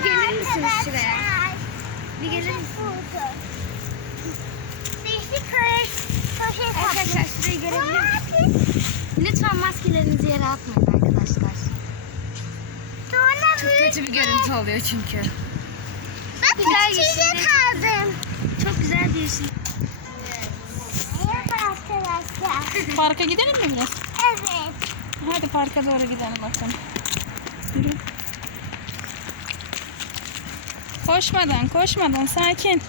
misiniz şuraya? Bir gelir misiniz? Arkadaşlar şurayı görebilir misiniz? Lütfen maskelerinizi yere atmayın arkadaşlar. Çok kötü bir görüntü oluyor çünkü. Bak Güzel yeşillik. kaldım. Çok güzel bir yeşil. Parka gidelim mi biraz? Evet. Hadi parka doğru gidelim bakalım. Yürü. Koşmadan, koşmadan, sakin.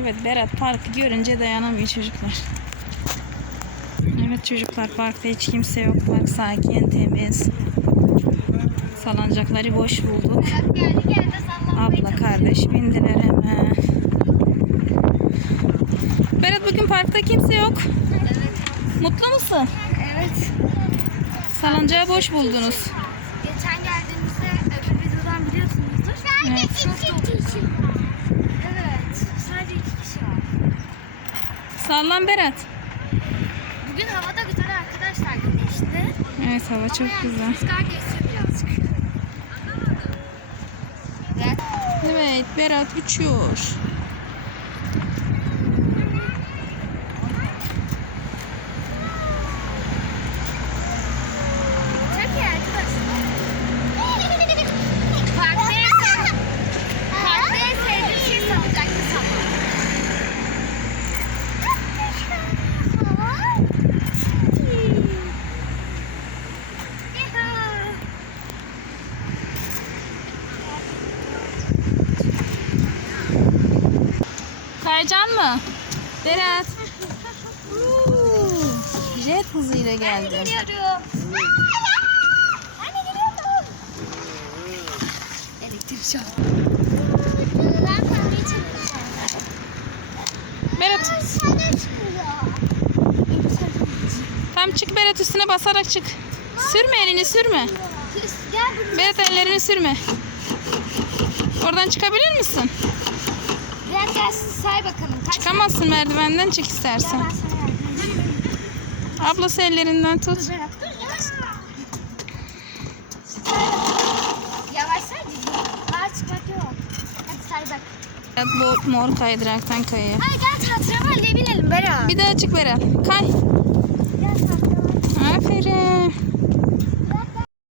Evet, Berat parkı görünce dayanamıyor çocuklar. Evet çocuklar, parkta hiç kimse yok. Park sakin, temiz. Salıncakları boş bulduk. Abla kardeş bindiler hemen. Berat bugün parkta kimse yok. Evet. Mutlu musun? Evet. Salıncağı boş buldunuz. Sadece Evet. iki kişi. Evet. Sadece iki kişi var. Sallan Berat. Bugün hava da güzel arkadaşlar güneşli. Evet hava çok Ama yani güzel. rüzgar da esiyor birazcık. Evet Berat uçuyor. Kaycan mı? Berat. Jet hızıyla geldi. Geliyorum. Ben geliyorum. Elektrik. Ben içeceğim. Berat tam çık Berat üstüne basarak çık. Sürme elini sürme. Berat ellerini sürme. Oradan çıkabilir misin? Gel gel say bakalım. Kaç Çıkamazsın merdivenden çık istersen. ben sana yardım edeyim. Ablası ellerinden tut. Dur Berat dur yavaş. Yavaş say çıkmak yok. Hadi say bak. Berat bu mor kaydıraktan kayıyor. Hadi gel tatravalliye binelim Berat. Bir daha çık Berat. Kay. Gel tatravalliye. Aferin.